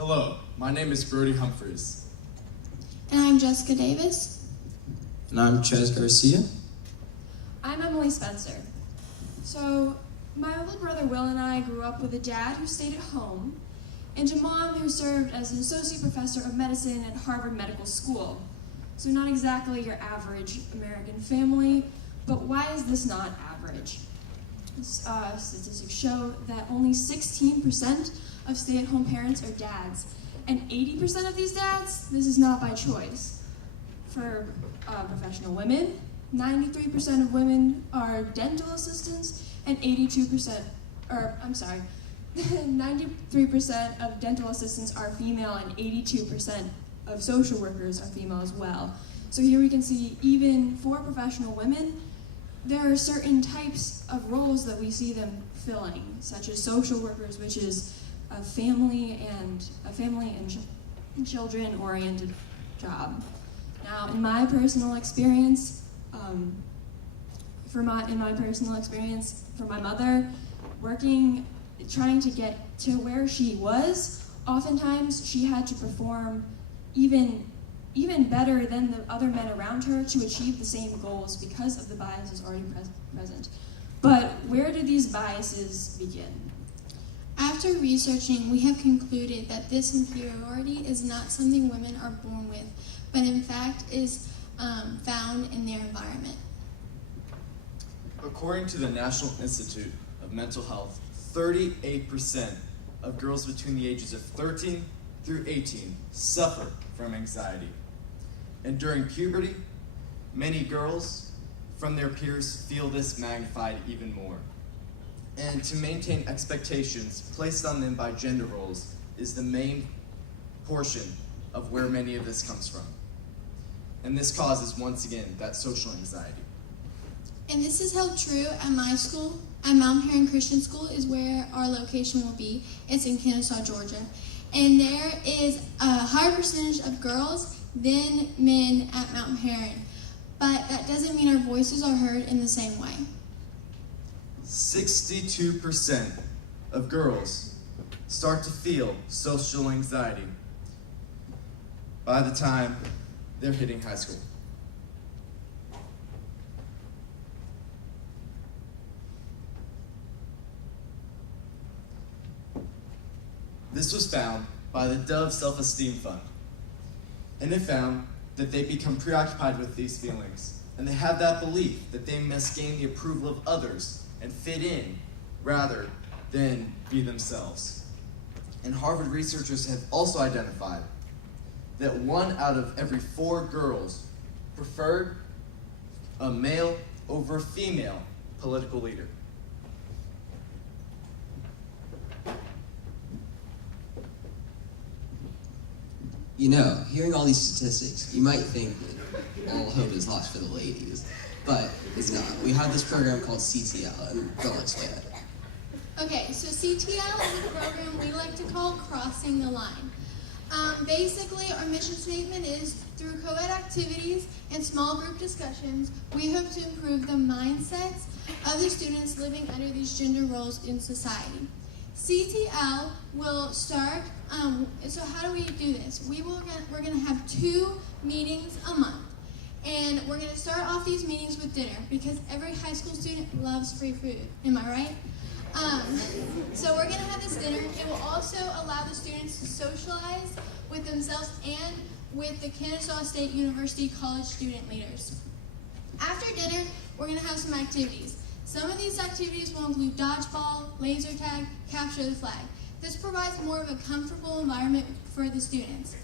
Hello, my name is Brody Humphries. And I'm Jessica Davis. And I'm Chaz Garcia. I'm Emily Spencer. So, my older brother Will and I grew up with a dad who stayed at home and a mom who served as an associate professor of medicine at Harvard Medical School. So not exactly your average American family, but why is this not average? Statistics show that only 16% of stay-at-home parents are dads, and 80% of these dads, this is not by choice. For professional women, 93% of women are dental assistants, and 93% of dental assistants are female, and 82% of social workers are female as well. So here we can see, even for professional women, there are certain types of roles that we see them filling, such as social workers, which is a family and children-oriented job. Now, in my personal experience, for my mother, trying to get to where she was, oftentimes she had to perform even better than the other men around her to achieve the same goals because of the biases already present. But where do these biases begin? After researching, we have concluded that this inferiority is not something women are born with, but in fact is found in their environment. According to the National Institute of Mental Health, 38% of girls between the ages of 13 through 18 suffer from anxiety. And during puberty, many girls from their peers feel this magnified even more. And to maintain expectations placed on them by gender roles is the main portion of where many of this comes from. And this causes, once again, that social anxiety. And this is held true at my school. At Mount Paran Christian School is where our location will be. It's in Kennesaw, Georgia. And there is a higher percentage of girls than men at Mount Paran. But that doesn't mean our voices are heard in the same way. 62% of girls start to feel social anxiety by the time they're hitting high school. This was found by the Dove Self-Esteem Fund, and it found that they become preoccupied with these feelings, and they have that belief that they must gain the approval of others and fit in rather than be themselves. And Harvard researchers have also identified that 1 out of every 4 girls preferred a male over a female political leader. You know, hearing all these statistics, you might think that all hope is lost for the ladies, but it's not. We have this program called CTL, and Bill will explain it. Okay, so CTL is a program we like to call Crossing the Line. Basically, our mission statement is, through co-ed activities and small group discussions, we hope to improve the mindsets of the students living under these gender roles in society. CTL will start, so how do we do this? We're going to have 2 meetings a month. And we're going to start off these meetings with dinner because every high school student loves free food. Am I right? So we're going to have this dinner. It will also allow the students to socialize with themselves and with the Kennesaw State University college student leaders. After dinner, we're going to have some activities. Some of these activities will include dodgeball, laser tag, capture the flag. This provides more of a comfortable environment for the students.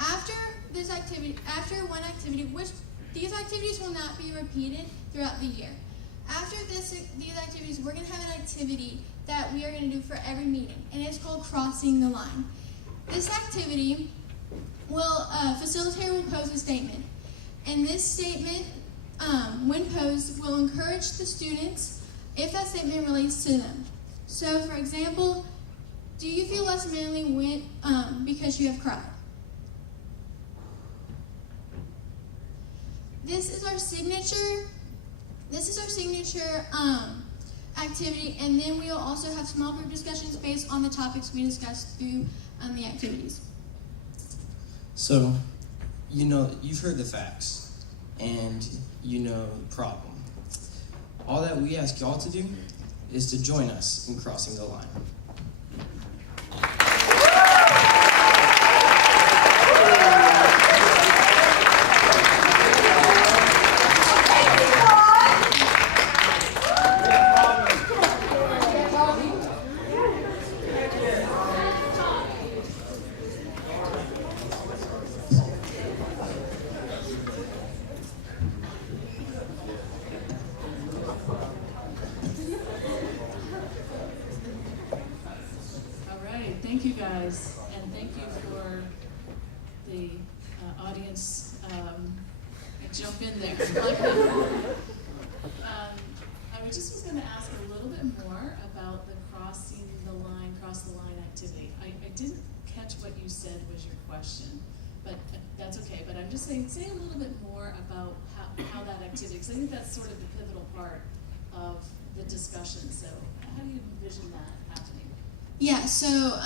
After one activity, which these activities will not be repeated throughout the year. After these activities, we're going to have an activity that we are going to do for every meeting, and it's called Crossing the Line. This activity will, facilitator will pose a statement, and this statement, when posed, will encourage the students if that statement relates to them. So, for example, do you feel less manly because you have cried? This is our signature activity, and then we will also have small group discussions based on the topics we discussed through the activities. So, you've heard the facts, and you know the problem. All that we ask y'all to do is to join us in crossing the line. Thank you guys, and thank you for the audience. Jump in there. I just was going to ask a little bit more about the cross the line activity. I didn't catch what you said was your question, but that's okay. But I'm just saying, say a little bit more about how that activity, because I think that's sort of the pivotal part of the discussion. So how do you envision that happening? Yeah, so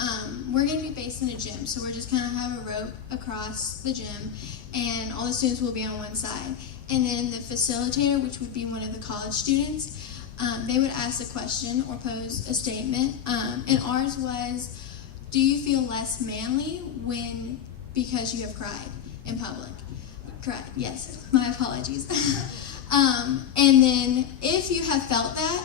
we're going to be based in a gym, so we're just going to have a rope across the gym, and all the students will be on one side. And then the facilitator, which would be one of the college students, they would ask a question or pose a statement. And ours was, do you feel less manly because you have cried in public? Cried, yes, my apologies. And then if you have felt that,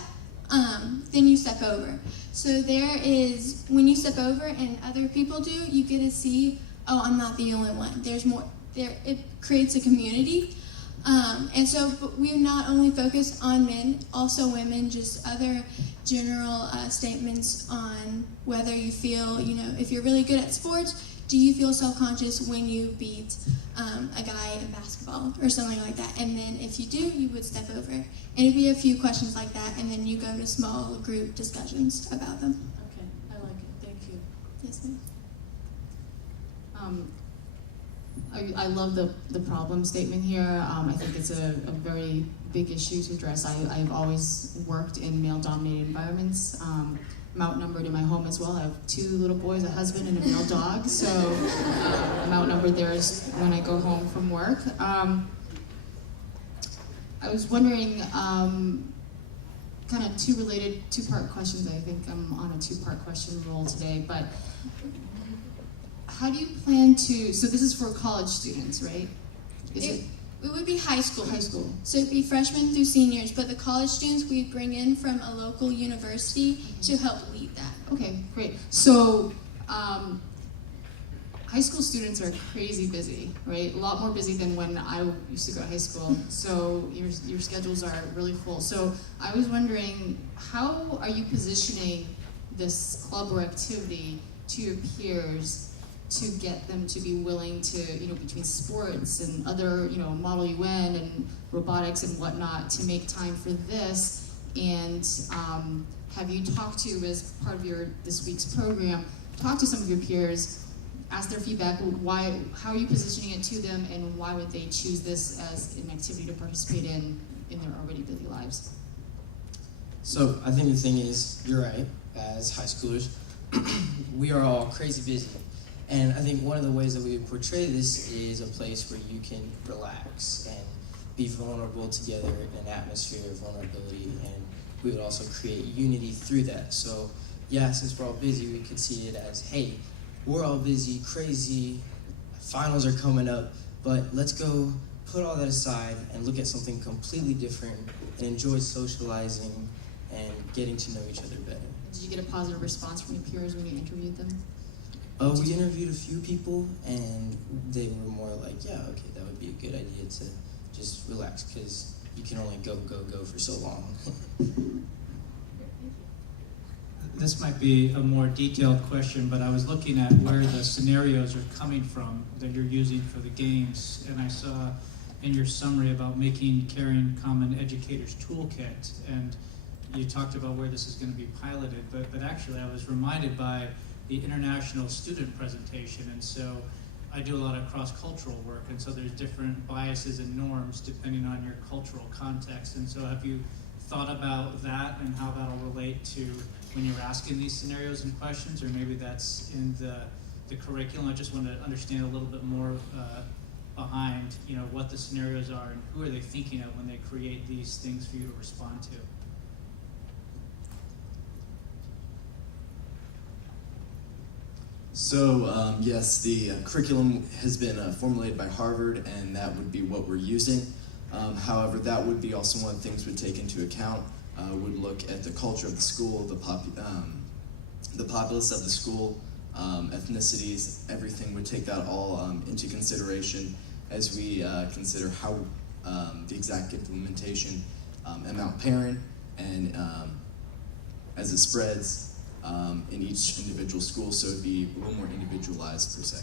then you step over. So there is, when you step over and other people do, you get to see, oh, I'm not the only one. There's more, it creates a community. And so we not only focus on men, also women, just other general statements on whether you feel, if you're really good at sports, do you feel self-conscious when you beat a guy in basketball or something like that? And then if you do, you would step over. And it'd be a few questions like that, and then you go to small group discussions about them. Okay, I like it. Thank you. Yes, ma'am. I love the problem statement here. I think it's a very big issue to address. I've always worked in male-dominated environments. I'm outnumbered in my home as well. I have 2 little boys, a husband, and a male dog, so I'm outnumbered there when I go home from work. I was wondering, kind of 2 related, 2-part questions. I think I'm on a 2-part question roll today, but how do you plan to, so this is for college students, right? It would be high school. High school. So it'd be freshmen through seniors, but the college students we'd bring in from a local university to help lead that. Okay, great. So high school students are crazy busy, right? A lot more busy than when I used to go to high school. So your schedules are really full. So I was wondering, how are you positioning this club or activity to your peers to get them to be willing to, between sports and other, Model UN and robotics and whatnot, to make time for this? And have you talked to, as part of this week's program, talk to some of your peers, ask their feedback, how are you positioning it to them, and why would they choose this as an activity to participate in their already busy lives? So I think the thing is, you're right, as high schoolers, we are all crazy busy. And I think one of the ways that we would portray this is a place where you can relax and be vulnerable together in an atmosphere of vulnerability, and we would also create unity through that. So yeah, since we're all busy, we could see it as, hey, we're all busy, crazy, finals are coming up, but let's go put all that aside and look at something completely different and enjoy socializing and getting to know each other better. Did you get a positive response from your peers when you interviewed them? We interviewed a few people, and they were more like, yeah, okay, that would be a good idea to just relax, because you can only go for so long. This might be a more detailed question, but I was looking at where the scenarios are coming from that you're using for the games, and I saw in your summary about carrying common educators toolkit, and you talked about where this is going to be piloted, but actually I was reminded by the international student presentation, and so I do a lot of cross-cultural work, and so there's different biases and norms depending on your cultural context, and so have you thought about that and how that'll relate to when you're asking these scenarios and questions, or maybe that's in the curriculum? I just want to understand a little bit more behind, what the scenarios are and who are they thinking of when they create these things for you to respond to. So yes, the curriculum has been formulated by Harvard, and that would be what we're using. However, that would be also one of the things we'd take into account. Would look at the culture of the school, the populace of the school, ethnicities, everything. Would take that all into consideration as we consider how the exact implementation at Mount Paran and as it spreads in each individual school, so it'd be a little more individualized per se.